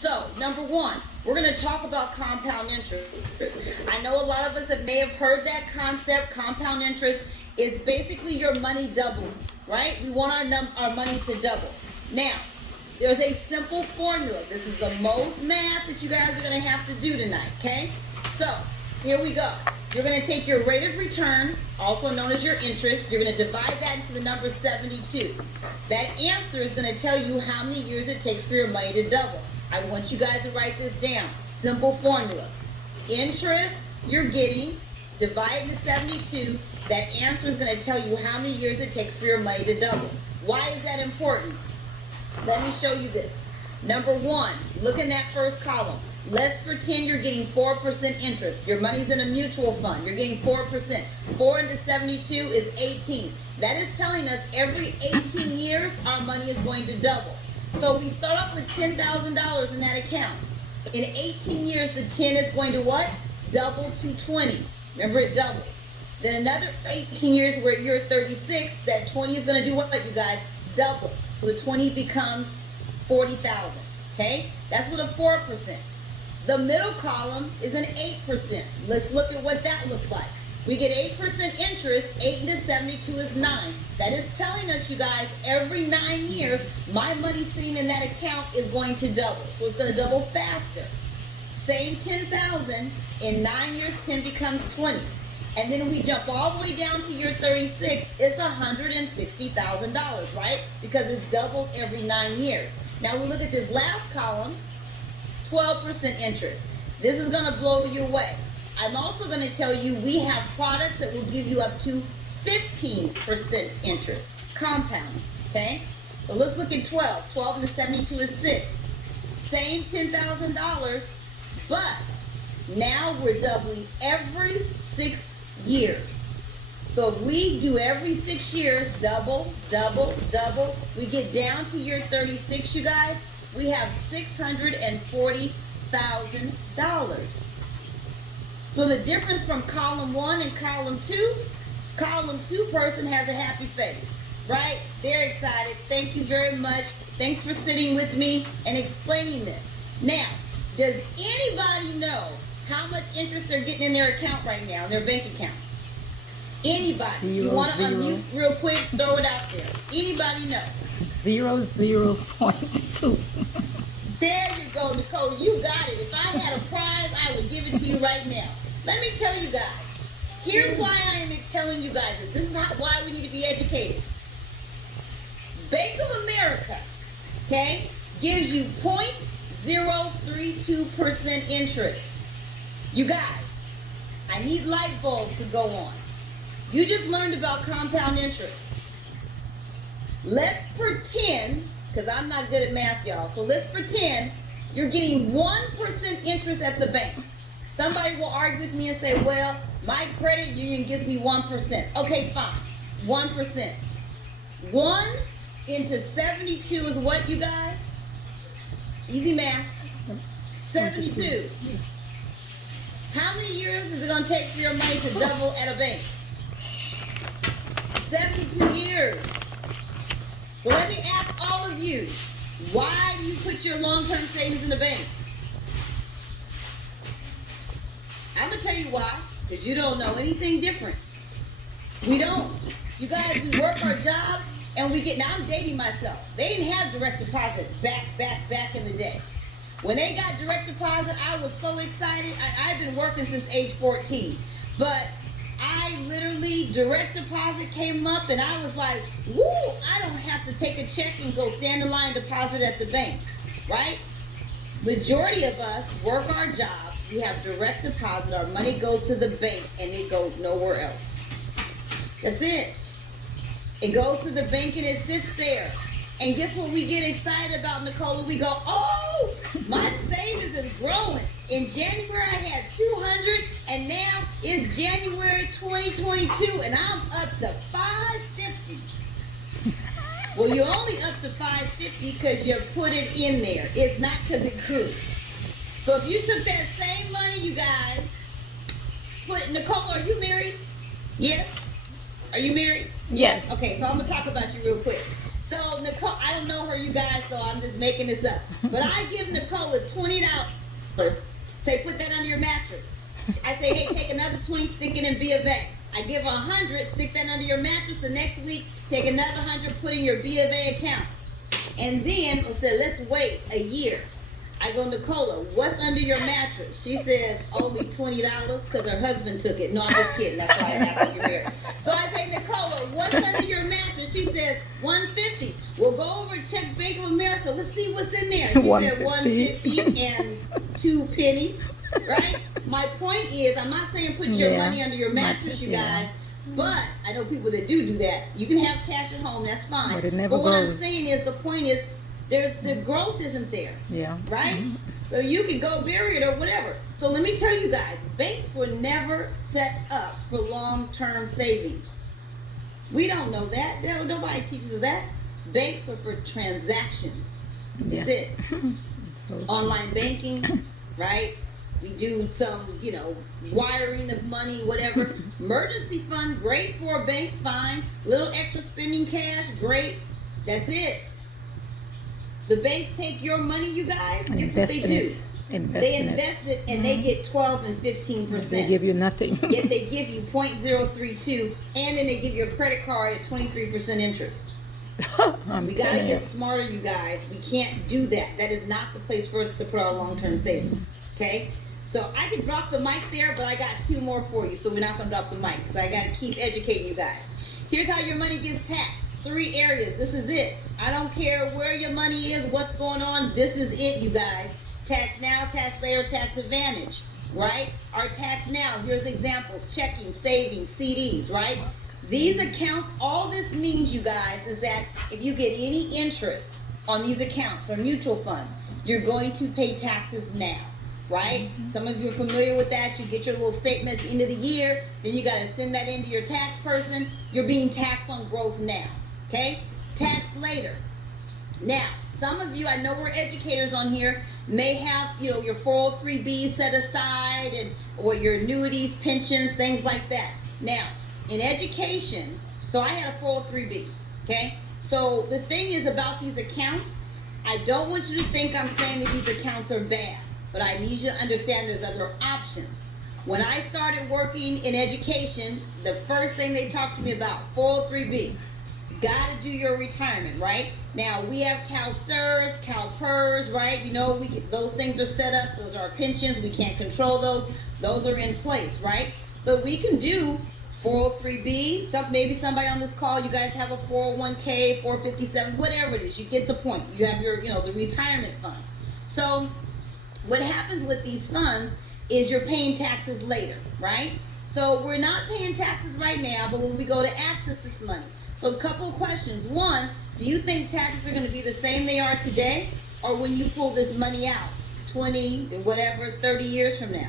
So, number one, we're going to talk about compound interest. I know a lot of us may have heard that concept. Compound interest is basically your money doubling, right? We want our money to double. Now, there's a simple formula. This is the most math that you guys are going to have to do tonight, okay? So, here we go. You're going to take your rate of return, also known as your interest. You're going to divide that into the number 72. That answer is going to tell you how many years it takes for your money to double. I want you guys to write this down. Simple formula. Interest you're getting, divide into 72. That answer is going to tell you how many years it takes for your money to double. Why is that important? Let me show you this. Number one, look in that first column. Let's pretend you're getting 4% interest. Your money's in a mutual fund. You're getting 4%. 4 into 72 is 18. That is telling us every 18 years our money is going to double. So we start off with $10,000 in that account. In 18 years, the 10 is going to what? Double to 20. Remember, it doubles. Then another 18 years where you're 36, that 20 is going to do what, you guys? Double. So the 20 becomes 40,000. Okay? That's with a 4%. The middle column is an 8%. Let's look at what that looks like. We get 8% interest. 8 into 72 is 9. That is telling us, you guys, every 9 years, my money sitting in that account is going to double. So it's going to double faster. Same 10,000. In 9 years, 10 becomes 20. And then we jump all the way down to year 36. It's $160,000, right? Because it's doubled every 9 years. Now we look at this last column, 12% interest. This is going to blow you away. I'm also going to tell you we have products that will give you up to 15% interest. Compound, okay? So let's look at 12. 12 into 72 is 6. Same $10,000, but now we're doubling every 6 years. So if we do every 6 years, double, double, double, we get down to year 36, you guys, we have $640,000. So the difference from column 1 and column 2 person has a happy face, right? They're excited. Thank you very much. Thanks for sitting with me and explaining this. Now, does anybody know how much interest they're getting in their account right now, in their bank account? Anybody? You want to unmute real quick? Throw it out there. Anybody know? 0.2. There you go, Nicole. You got it. If I had a prize, I would give it to you right now. Let me tell you guys. Here's why I am telling you guys this. This is why we need to be educated. Bank of America, okay, gives you 0.032% interest. You guys, I need light bulbs to go on. You just learned about compound interest. Let's pretend, because I'm not good at math, y'all, so let's pretend you're getting 1% interest at the bank. Somebody will argue with me and say, well, my credit union gives me 1%. Okay, fine, 1%. 1 into 72 is what, you guys? Easy math. 72. How many years is it going to take for your money to double at a bank? 72 years. So let me ask all of you, why do you put your long-term savings in the bank? I'm going to tell you why, because you don't know anything different. We don't. You guys, we work our jobs and we get, now I'm dating myself. They didn't have direct deposit back in the day. When they got direct deposit, I was so excited. I've been working since age 14. But I literally, direct deposit came up and I was like, woo, I don't have to take a check and go stand in line deposit at the bank, right? Majority of us work our jobs, we have direct deposit, our money goes to the bank and it goes nowhere else. That's it. It goes to the bank and it sits there. And guess what we get excited about, Nicola? We go, oh, my savings is growing. In January, I had 200, and now it's January 2022, and I'm up to 550. Well, you're only up to 550 because you put it in there. It's not because it grew. So if you took that same money, you guys, Nicole, are you married? Yes? Are you married? Yes. Okay, so I'm going to talk about you real quick. So Nicole, I don't know her, you guys, so I'm just making this up. But I give Nicole $20. Say, put that under your mattress. I say, hey, take another 20, stick it in B of A. I give her 100, stick that under your mattress. The next week, take another 100, put in your B of A account. And then I said, let's wait a year. I go, Nicola, what's under your mattress? She says, only $20 because her husband took it. No, I'm just kidding. That's why I asked if you're here. So I say, Nicola, what's under your mattress? She says, $150. We'll go over and check Bank of America. Let's see what's in there. She said, $150 and 2 pennies. Right? My point is, I'm not saying put your money under your mattress, you guys. But I know people that do that. You can have cash at home. That's fine. But it never what goes. I'm saying is, the point is, the growth isn't there. Yeah. Right? So you can go bury it or whatever. So let me tell you guys, banks were never set up for long-term savings. We don't know that. Nobody teaches us that. Banks are for transactions. That's it. So online banking, right? We do some, wiring of money, whatever. Emergency fund, great for a bank, fine. Little extra spending cash, great. That's it. The banks take your money, you guys. Guess what they do? They invest it and they get 12 and 15%. They give you nothing. Yet they give you 0.032, and then they give you a credit card at 23% interest. We got to get smarter, you guys. We can't do that. That is not the place for us to put our long-term savings. Okay? So I could drop the mic there, but I got 2 more for you, so we're not going to drop the mic. But I got to keep educating you guys. Here's how your money gets taxed. 3 areas. This is it. I don't care where your money is, what's going on. This is it, you guys. Tax now, tax later, tax advantage. Right? Our tax now. Here's examples. Checking, savings, CDs. Right? These accounts, all this means, you guys, is that if you get any interest on these accounts or mutual funds, you're going to pay taxes now. Right? Some of you are familiar with that. You get your little statement at the end of the year. Then you got to send that into your tax person. You're being taxed on growth now. Okay? Tax later. Now, some of you, I know we're educators on here, may have, your 403B set aside or your annuities, pensions, things like that. Now, in education, so I had a 403B. Okay? So the thing is about these accounts, I don't want you to think I'm saying that these accounts are bad. But I need you to understand there's other options. When I started working in education, the first thing they talked to me about, 403B. Got to do your retirement, right? Now, we have CalSTRS, CalPERS, right? Those things are set up. Those are our pensions. We can't control those. Those are in place, right? But we can do 403B. Maybe somebody on this call, you guys have a 401k, 457, whatever it is. You get the point. You have your, the retirement funds. So what happens with these funds is you're paying taxes later, right? So we're not paying taxes right now, but when we go to access this money. So a couple of questions. One, do you think taxes are going to be the same they are today, or when you pull this money out, 20, whatever, 30 years from now?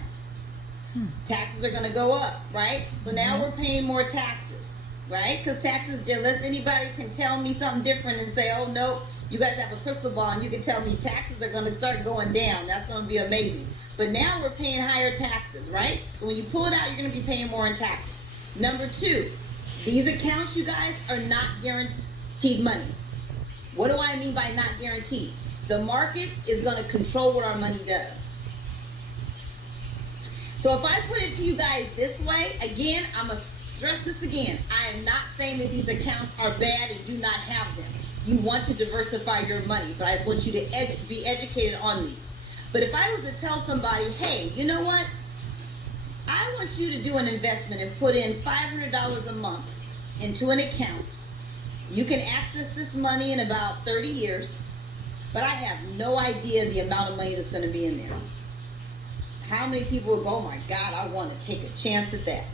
Taxes are going to go up, right? So now we're paying more taxes, right? Because taxes, unless anybody can tell me something different and say, oh, no, you guys have a crystal ball and you can tell me taxes are going to start going down. That's going to be amazing. But now we're paying higher taxes, right? So when you pull it out, you're going to be paying more in taxes. Number 2, these accounts, you guys, are not guaranteed money. What do I mean by not guaranteed? The market is going to control what our money does. So if I put it to you guys this way, again, I'm going to stress this again. I am not saying that these accounts are bad and do not have them. You want to diversify your money, but I just want you to be educated on these. But if I was to tell somebody, hey, you know what? I want you to do an investment and put in $500 a month into an account. You can access this money in about 30 years, but I have no idea the amount of money that's going to be in there. How many people would go, oh my God, I want to take a chance at that?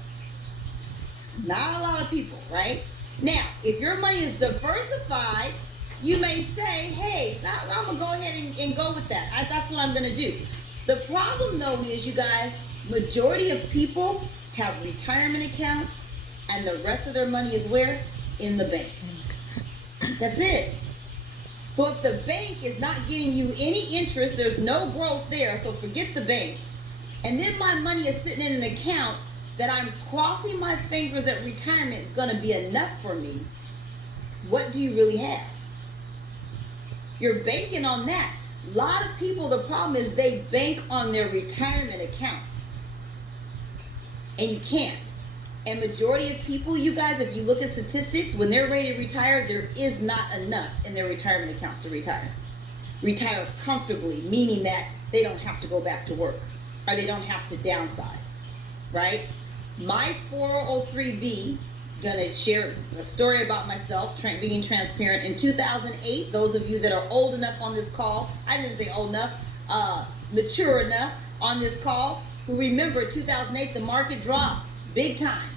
Not a lot of people, right? Now, if your money is diversified, you may say, hey, I'm going to go ahead and go with that. That's what I'm going to do. The problem, though, is, you guys, majority of people have retirement accounts, and the rest of their money is where? In the bank. That's it. So if the bank is not getting you any interest, there's no growth there, so forget the bank. And then my money is sitting in an account that I'm crossing my fingers at retirement is going to be enough for me. What do you really have? You're banking on that. A lot of people, the problem is they bank on their retirement accounts. And you can't. And majority of people, you guys, if you look at statistics, when they're ready to retire, there is not enough in their retirement accounts to retire. Retire comfortably, meaning that they don't have to go back to work or they don't have to downsize, right? My 403B, gonna share a story about myself, being transparent. In 2008, those of you that are old enough on this call, I didn't say old enough, mature enough on this call, who remember 2008, the market dropped big time.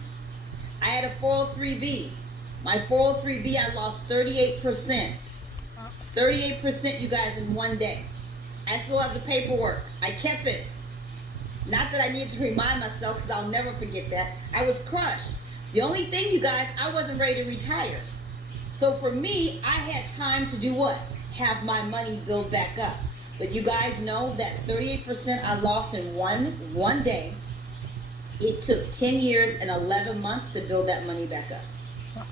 I had a 403B. My 403B, I lost 38%. 38%, you guys, in one day. I still have the paperwork. I kept it. Not that I need to remind myself, because I'll never forget that. I was crushed. The only thing, you guys, I wasn't ready to retire. So for me, I had time to do what? Have my money build back up. But you guys know that 38% I lost in one day. It took 10 years and 11 months to build that money back up.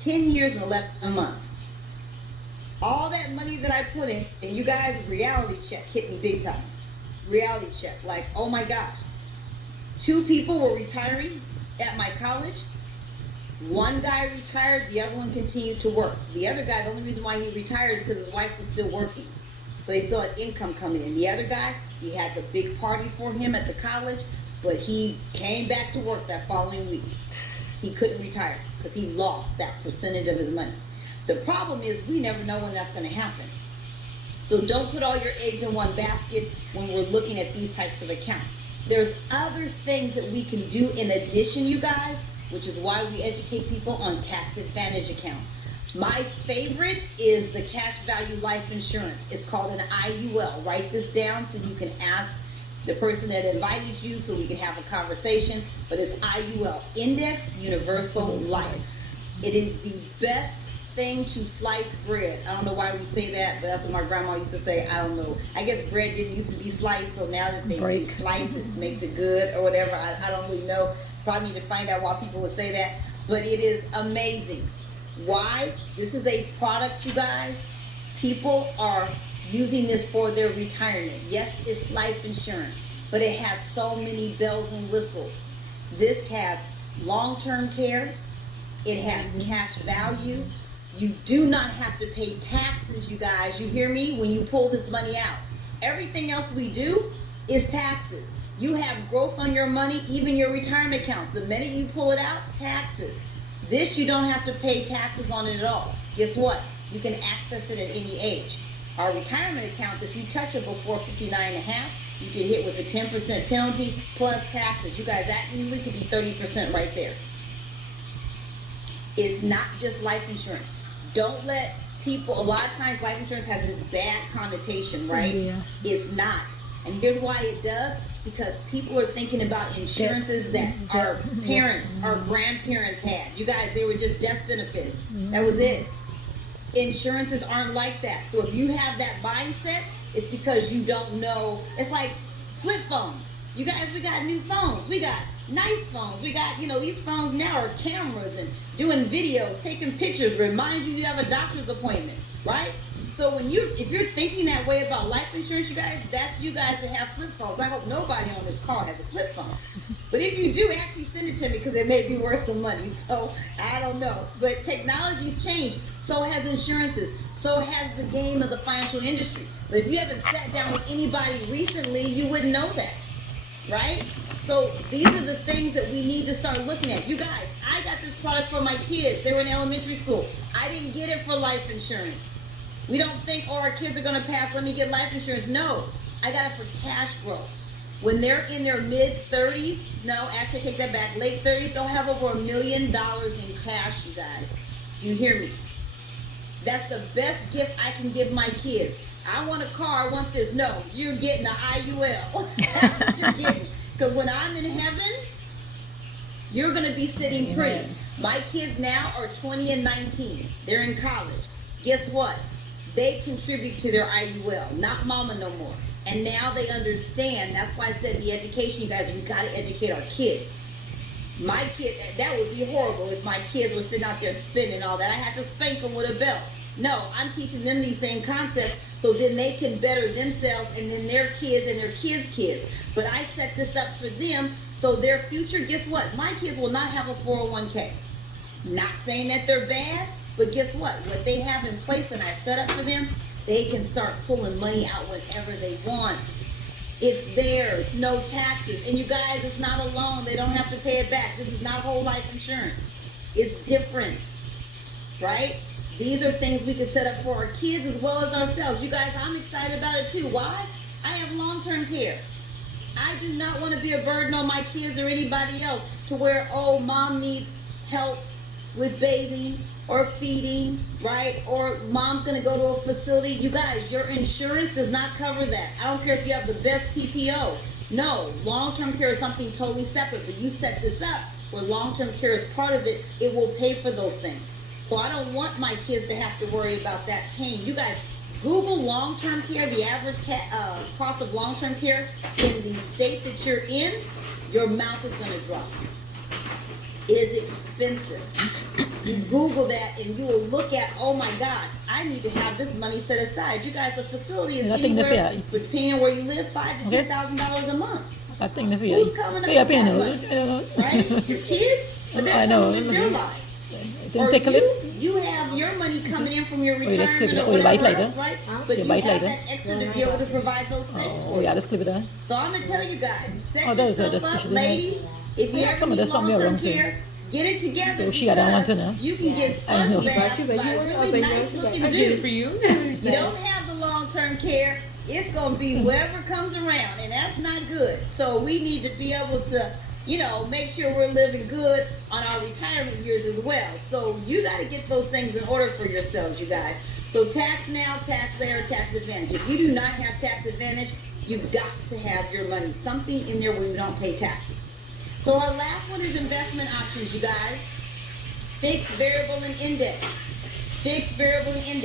10 years and 11 months. All that money that I put in, and you guys, reality check hit me big time. Reality check. Like, oh my gosh. 2 people were retiring at my college. One guy retired, the other one continued to work. The other guy, the only reason why he retired is because his wife was still working. So they still had income coming in. The other guy, he had the big party for him at the college, but he came back to work that following week. He couldn't retire because he lost that percentage of his money. The problem is we never know when that's going to happen. So don't put all your eggs in one basket when we're looking at these types of accounts. There's other things that we can do in addition, you guys, which is why we educate people on tax advantage accounts. My favorite is the cash value life insurance. It's called an IUL. Write this down so you can ask the person that invited you so we can have a conversation. But it's IUL, Index Universal Life. It is the best thing to slice bread. I don't know why we say that, but that's what my grandma used to say. I don't know. I guess bread didn't used to be sliced, so now that they slice it, makes it good or whatever. I don't really know. Probably need to find out why people would say that. But it is amazing. Why? This is a product, you guys. People are using this for their retirement. Yes, it's life insurance, but it has so many bells and whistles. This has long-term care. It has cash value. You do not have to pay taxes, you guys. You hear me? When you pull this money out. Everything else we do is taxes. You have growth on your money, even your retirement accounts. The minute you pull it out, taxes. This, you don't have to pay taxes on it at all. Guess what? You can access it at any age. Our retirement accounts, if you touch it before 59 and a half, you get hit with a 10% penalty plus taxes. You guys, that easily could be 30% right there. It's not just life insurance. Don't let people, a lot of times life insurance has this bad connotation, right? Yeah. It's not. And here's why it does. Because people are thinking about insurances that our parents, our grandparents had. You guys, they were just death benefits. That was it. Insurances aren't like that. So if you have that mindset, it's because you don't know. It's like flip phones. You guys, we got new phones. We got nice phones. We got, these phones now are cameras and doing videos, taking pictures, remind you have a doctor's appointment, right? So if you're thinking that way about life insurance, you guys, that's you guys that have flip phones. I hope nobody on this call has a flip phone. But if you do, actually send it to me because it may be worth some money. So I don't know. But technology's changed. So has insurances. So has the game of the financial industry. But if you haven't sat down with anybody recently, you wouldn't know that, right? So these are the things that we need to start looking at. You guys, I got this product for my kids. They were in elementary school. I didn't get it for life insurance. We don't think, our kids are going to pass, let me get life insurance. No, I got it for cash growth. When they're in their mid-30s, no, actually take that back, late 30s, they'll have over $1 million in cash, you guys. Do you hear me? That's the best gift I can give my kids. I want a car, I want this. No, you're getting an IUL. That's what you're getting. Because when I'm in heaven, you're going to be sitting pretty. My kids now are 20 and 19. They're in college. Guess what? They contribute to their IUL, not mama no more. And now they understand. That's why I said the education, you guys, we got to educate our kids. My kid, that would be horrible if my kids were sitting out there spending all that. I had to spank them with a belt. No, I'm teaching them these same concepts so then they can better themselves and then their kids and their kids' kids. But I set this up for them so their future, guess what? My kids will not have a 401k. Not saying that they're bad, but guess what? What they have in place and I set up for them, they can start pulling money out whenever they want. It's theirs, no taxes. And you guys, it's not a loan. They don't have to pay it back. This is not whole life insurance. It's different, right? These are things we can set up for our kids as well as ourselves. You guys, I'm excited about it too. Why? I have long-term care. I do not want to be a burden on my kids or anybody else to where, oh, mom needs help with bathing or feeding, right? Or mom's going to go to a facility. You guys, your insurance does not cover that. I don't care if you have the best PPO. No, long-term care is something totally separate. But you set this up where long-term care is part of it. It will pay for those things. So I don't want my kids to have to worry about that pain. You guys, Google long-term care, the average cost of long-term care in the state that you're in, your mouth is going to drop. It is expensive. You Google that and you will look at, oh my gosh, I need to have this money set aside. You guys, a facility is anywhere, depending on where you live, $5,000 to $10,000 a month. Who's coming up with that money? Right? Your kids? But they're coming to live their lives. Or you have your money coming in from your retirement or whatever else, right? But you have that extra to be able to provide those things for you. So I'm going to tell you guys, set yourself up, ladies. If you ever need long-term care, get it together because you can get sponge baths by a really nice looking dude. You don't have the long-term care, it's going to be whoever comes around, and that's not good. So we need to be able to, you know, make sure we're living good on our retirement years as well. So you got to get those things in order for yourselves, you guys. So tax now, tax there, tax advantage. If you do not have tax advantage, you've got to have your money something in there where you don't pay taxes. So our last one is investment options, you guys. Fixed, variable, and index. Fixed, variable, and index.